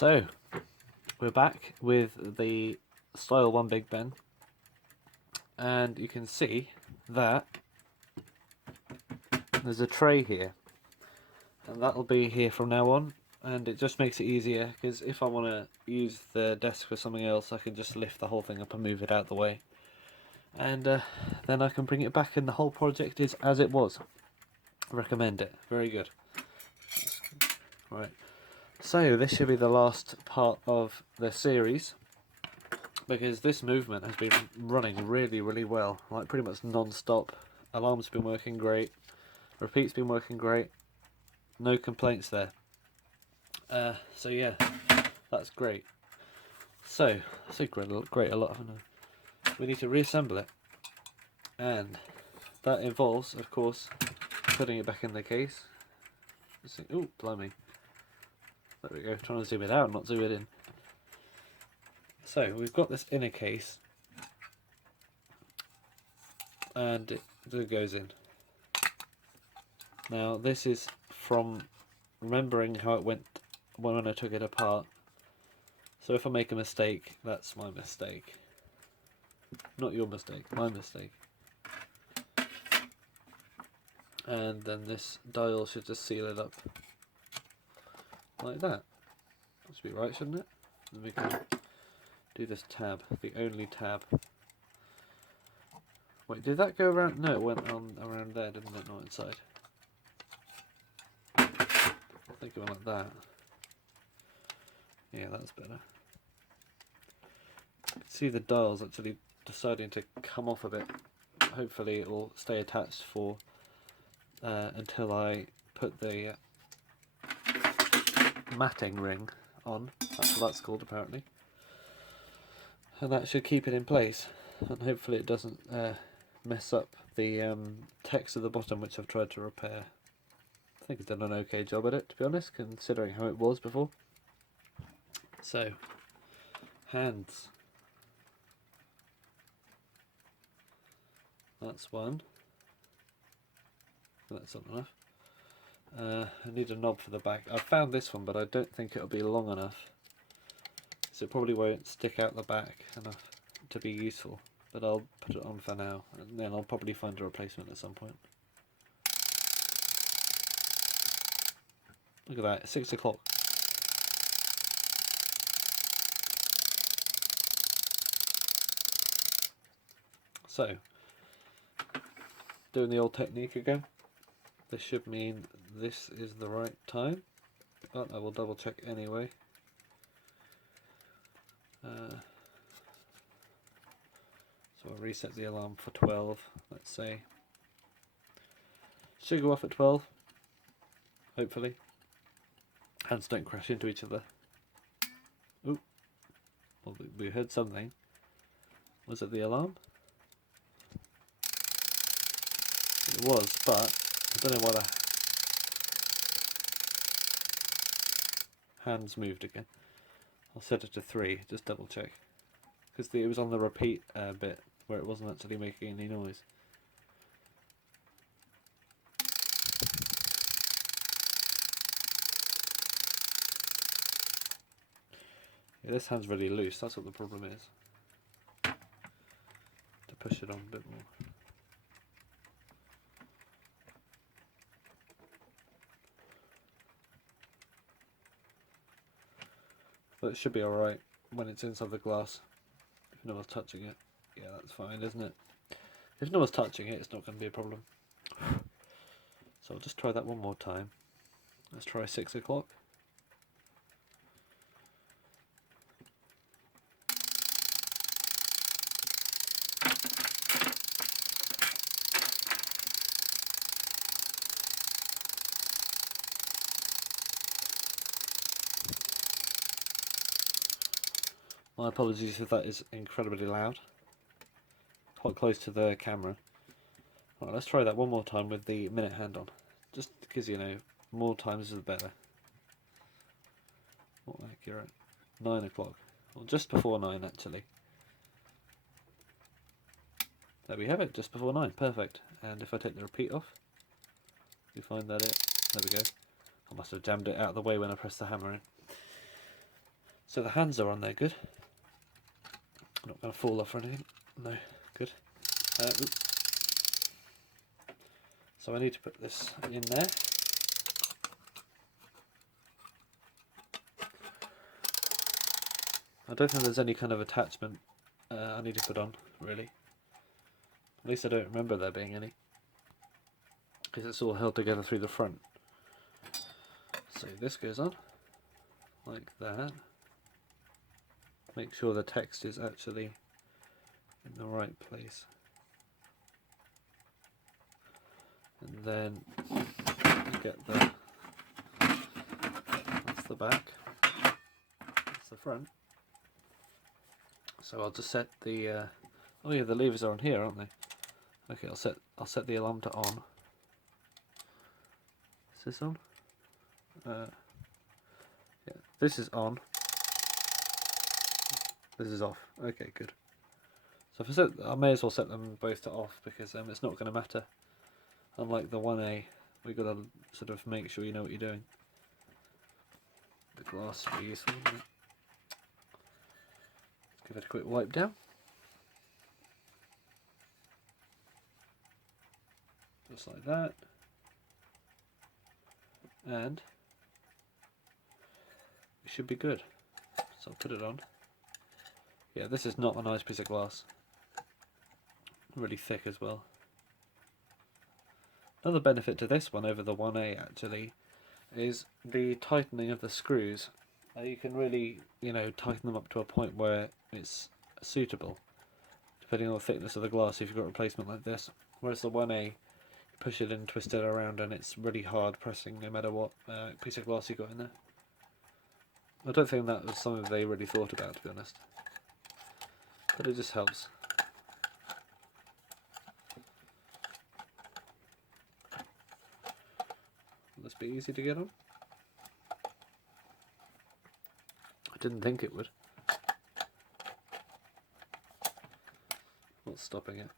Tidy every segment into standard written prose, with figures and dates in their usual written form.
So, we're back with the Style 1 Big Ben, and you can see that there's a tray here, and that'll be here from now on, and it just makes it easier, because if I want to use the desk for something else, I can just lift the whole thing up and move it out the way, and then I can bring it back, and the whole project is as it was. Recommend it. Very good. Right. So this should be the last part of the series, because this movement has been running really well, like pretty much non-stop. Alarm's been working great, repeat's been working great, no complaints there. So yeah, that's great. So I say great a lot, haven't I? We need to reassemble it, and that involves, of course, putting it back in the case. Oh, blimey. There we go, trying to zoom it out, not zoom it in. So, we've got this inner case, and it goes in. Now, this is from remembering how it went when I took it apart. So if I make a mistake, that's my mistake. Not your mistake, my mistake. And then this dial should just seal it up. Like that. That should be right, shouldn't it? Then we can do this tab, the only tab. Wait, did that go around? No, it went on around there, didn't it? Not inside. I think it went like that. Yeah, that's better. You can see the dial's actually deciding to come off a bit. Hopefully it will stay attached for until I put the matting ring on. That's what that's called, apparently. And that should keep it in place, and hopefully it doesn't mess up the text at the bottom, which I've tried to repair. I think I've done an okay job at it, to be honest, considering how it was before. So, hands. That's one. That's not enough. I need a knob for the back. I found this one, but I don't think it'll be long enough, so it probably won't stick out the back enough to be useful. But I'll put it on for now, and then I'll probably find a replacement at some point. Look at that, 6 o'clock. So, doing the old technique again. This should mean this is the right time, but I will double check anyway. So I'll reset the alarm for 12, let's say. Should go off at 12, hopefully. Hands don't crash into each other. Ooh, well, we heard something. Was it the alarm? It was, but I don't know why the hands moved again. I'll set it to 3, just double check. Because it was on the repeat bit where it wasn't actually making any noise. Yeah, this hand's really loose, that's what the problem is. To push it on a bit more. But it should be alright when it's inside the glass. If no one's touching it. Yeah, that's fine, isn't it? If no one's touching it, it's not going to be a problem. So I'll just try that one more time. Let's try 6 o'clock. My apologies if that is incredibly loud. Quite close to the camera. Right, let's try that one more time with the minute hand on. Just because, you know, more times is the better. More accurate. 9 o'clock. Well, just before 9 actually. There we have it, just before 9. Perfect. And if I take the repeat off, we find that there we go. I must have jammed it out of the way when I pressed the hammer in. So the hands are on there, good. Not going to fall off or anything. No, good. So I need to put this in there. I don't think there's any kind of attachment I need to put on, really. At least I don't remember there being any, because it's all held together through the front. So this goes on like that. Make sure the text is actually in the right place. And then you get that's the back, that's the front. So I'll just set the oh yeah, the levers are on here, aren't they? Okay, I'll set the alarm to on. Is this on? Yeah, this is on. This is off. Okay, good. So if I may as well set them both to off, because it's not going to matter. Unlike the 1A, we've got to sort of make sure you know what you're doing. The glass will be useful, isn't it? Let's give it a quick wipe down. Just like that. And it should be good. So I'll put it on. Yeah, this is not a nice piece of glass. Really thick as well. Another benefit to this one over the 1A actually is the tightening of the screws. You can really, tighten them up to a point where it's suitable, depending on the thickness of the glass if you've got a replacement like this. Whereas the 1A, you push it and twist it around and it's really hard pressing no matter what piece of glass you got in there. I don't think that was something they really thought about, to be honest. But it just helps. Will this be easy to get on? I didn't think it would. What's stopping it?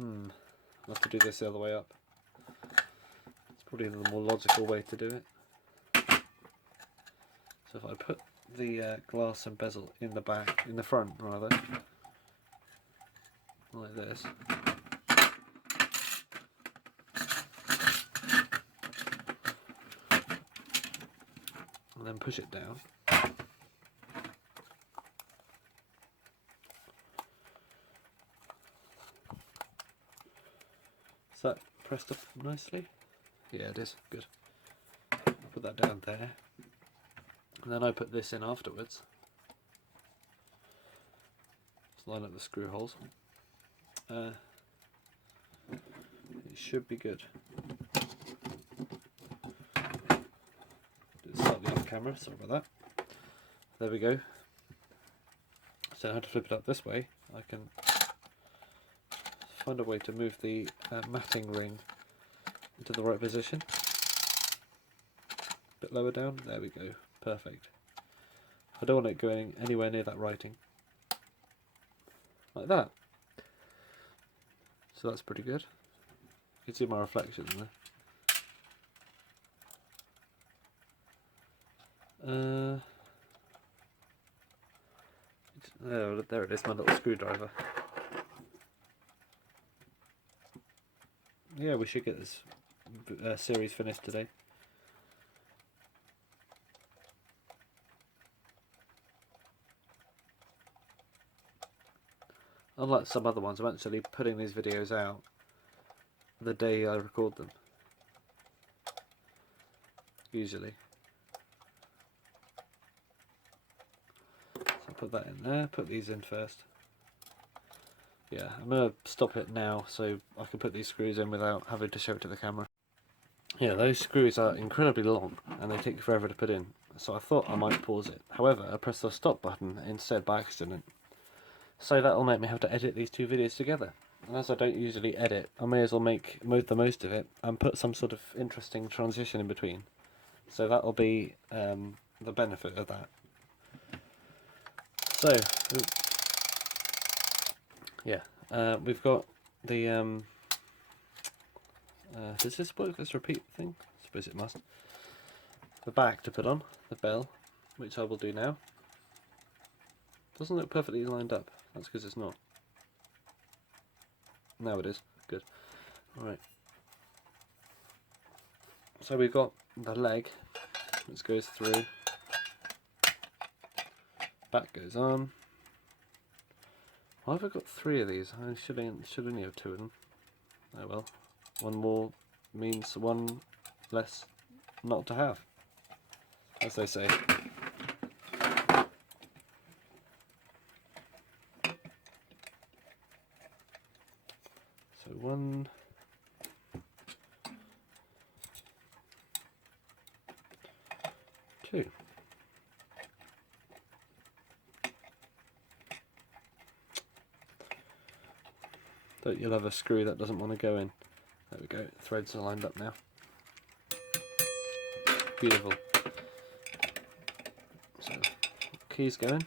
I'll have to do this the other way up. It's probably the more logical way to do it. So if I put the glass and bezel in the front rather, like this. And then push it down. Is that pressed up nicely? Yeah, it is. Good. I'll put that down there. And then I put this in afterwards. Just line up the screw holes. It should be good. Do it slightly off camera, sorry about that. There we go. So how to flip it up this way, I can find a way to move the matting ring into the right position. A bit lower down, there we go, perfect. I don't want it going anywhere near that writing. Like that. So that's pretty good. You can see my reflection in there. Oh, there it is, my little screwdriver. Yeah, we should get this series finished today. Unlike some other ones, I'm actually putting these videos out the day I record them. Usually. So I'll put that in there, put these in first. Yeah, I'm going to stop it now so I can put these screws in without having to show it to the camera. Yeah, those screws are incredibly long and they take forever to put in, so I thought I might pause it. However, I pressed the stop button instead by accident. So that'll make me have to edit these two videos together. And as I don't usually edit, I may as well make the most of it and put some sort of interesting transition in between. So that'll be the benefit of that. So, yeah, we've got the, does this work, this repeat thing? I suppose it must. the back to put on, the bell, which I will do now. Doesn't look perfectly lined up. That's because it's not. Now it is. Good. Alright. So we've got the leg, which goes through. Back goes on. Why have I got 3 of these? I should only have 2 of them. Oh well. One more means one less not to have, as they say. So 1, 2. But you'll have a screw that doesn't want to go in. There we go, threads are lined up now. Beautiful. So, keys going.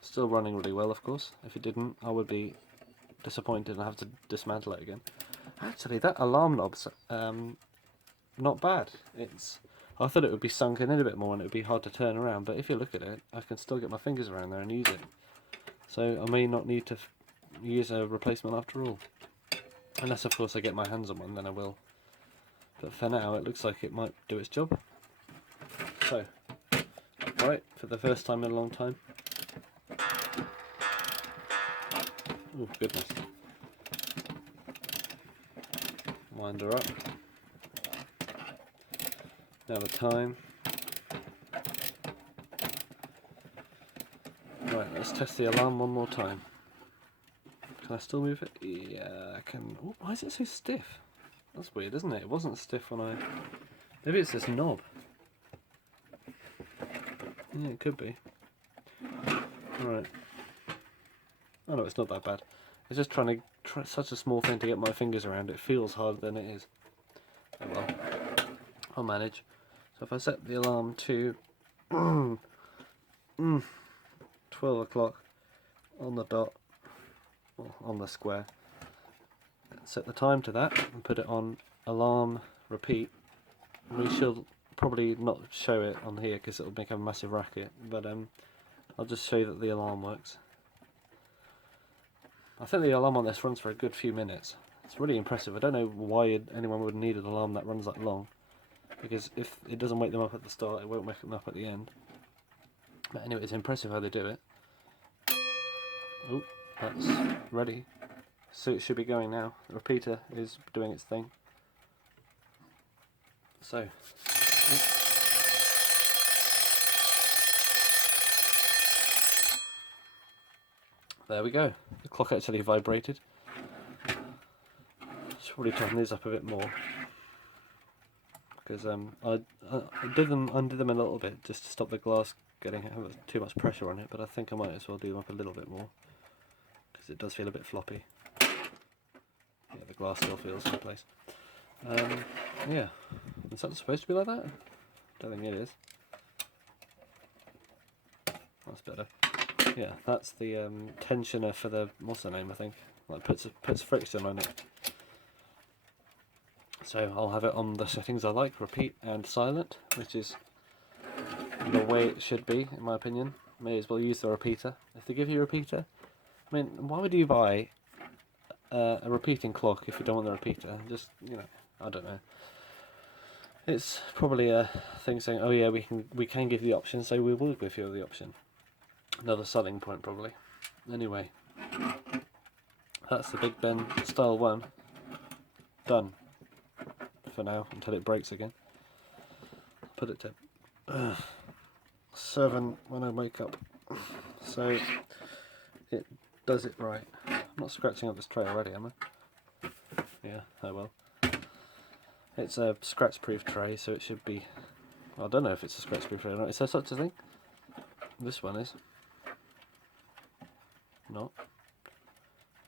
Still running really well, of course. If it didn't, I would be disappointed and have to dismantle it again. Actually, that alarm knob's not bad. I thought it would be sunken in a bit more and it would be hard to turn around, but if you look at it, I can still get my fingers around there and use it. So I may not need to use a replacement after all. Unless, of course, I get my hands on one, then I will. But for now, it looks like it might do its job. So, right, for the first time in a long time. Oh, goodness. Wind her up. Now the time. Right, let's test the alarm one more time. Can I still move it? Yeah, I can. Oh, why is it so stiff? That's weird, isn't it? It wasn't stiff when I... Maybe it's this knob. Yeah, it could be. Alright. Oh no, it's not that bad. It's just trying such a small thing to get my fingers around. It feels harder than it is. Oh well. I'll manage. So if I set the alarm to 12 o'clock on the dot, well, on the square, set the time to that and put it on alarm repeat. We should probably not show it on here because it'll make a massive racket, but I'll just show you that the alarm works. I think the alarm on this runs for a good few minutes. It's really impressive. I don't know why anyone would need an alarm that runs that long, because if it doesn't wake them up at the start, it won't wake them up at the end. But anyway, it's impressive how they do it. Oh, that's ready. So it should be going now. The repeater is doing its thing. So, there we go. The clock actually vibrated. Should probably tighten these up a bit more, because I undid them a little bit just to stop the glass getting too much pressure on it. But I think I might as well do them up a little bit more, because it does feel a bit floppy. Yeah, the glass still feels in place. Yeah, is that supposed to be like that? Don't think it is. That's better. Yeah, that's the tensioner for the, what's the name, I think. Like puts friction on it. So I'll have it on the settings I like, repeat and silent, which is the way it should be, in my opinion. May as well use the repeater. If they give you a repeater, I mean, why would you buy a repeating clock if you don't want the repeater? Just, you know, I don't know. It's probably a thing saying, oh yeah, we can give you the option, so we will give you the option. Another selling point, probably. Anyway, that's the Big Ben Style 1 done for now, until it breaks again. Put it to 7 when I wake up, so it does it right. I'm not scratching up this tray already, am I? Yeah, oh well. It's a scratch-proof tray, so it should be... I don't know if it's a scratch-proof tray or not. Is there such a thing? This one is. Not.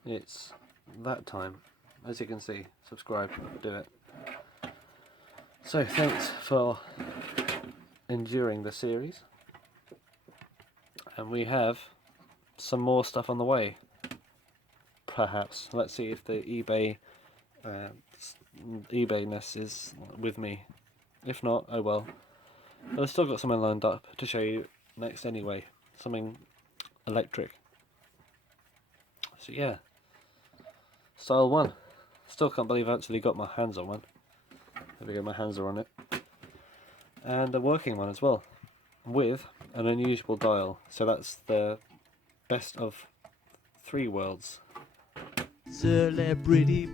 It's that time. As you can see, subscribe, do it. So, thanks for enduring the series. And we have some more stuff on the way. Perhaps. Let's see if the eBay eBay-ness is with me. If not, oh well. But I've still got something lined up to show you next anyway. Something electric. So yeah. Style 1. Still can't believe I actually got my hands on one. There we go, my hands are on it. And a working one as well. With an unusual dial. So that's the best of 3 worlds. Celebrity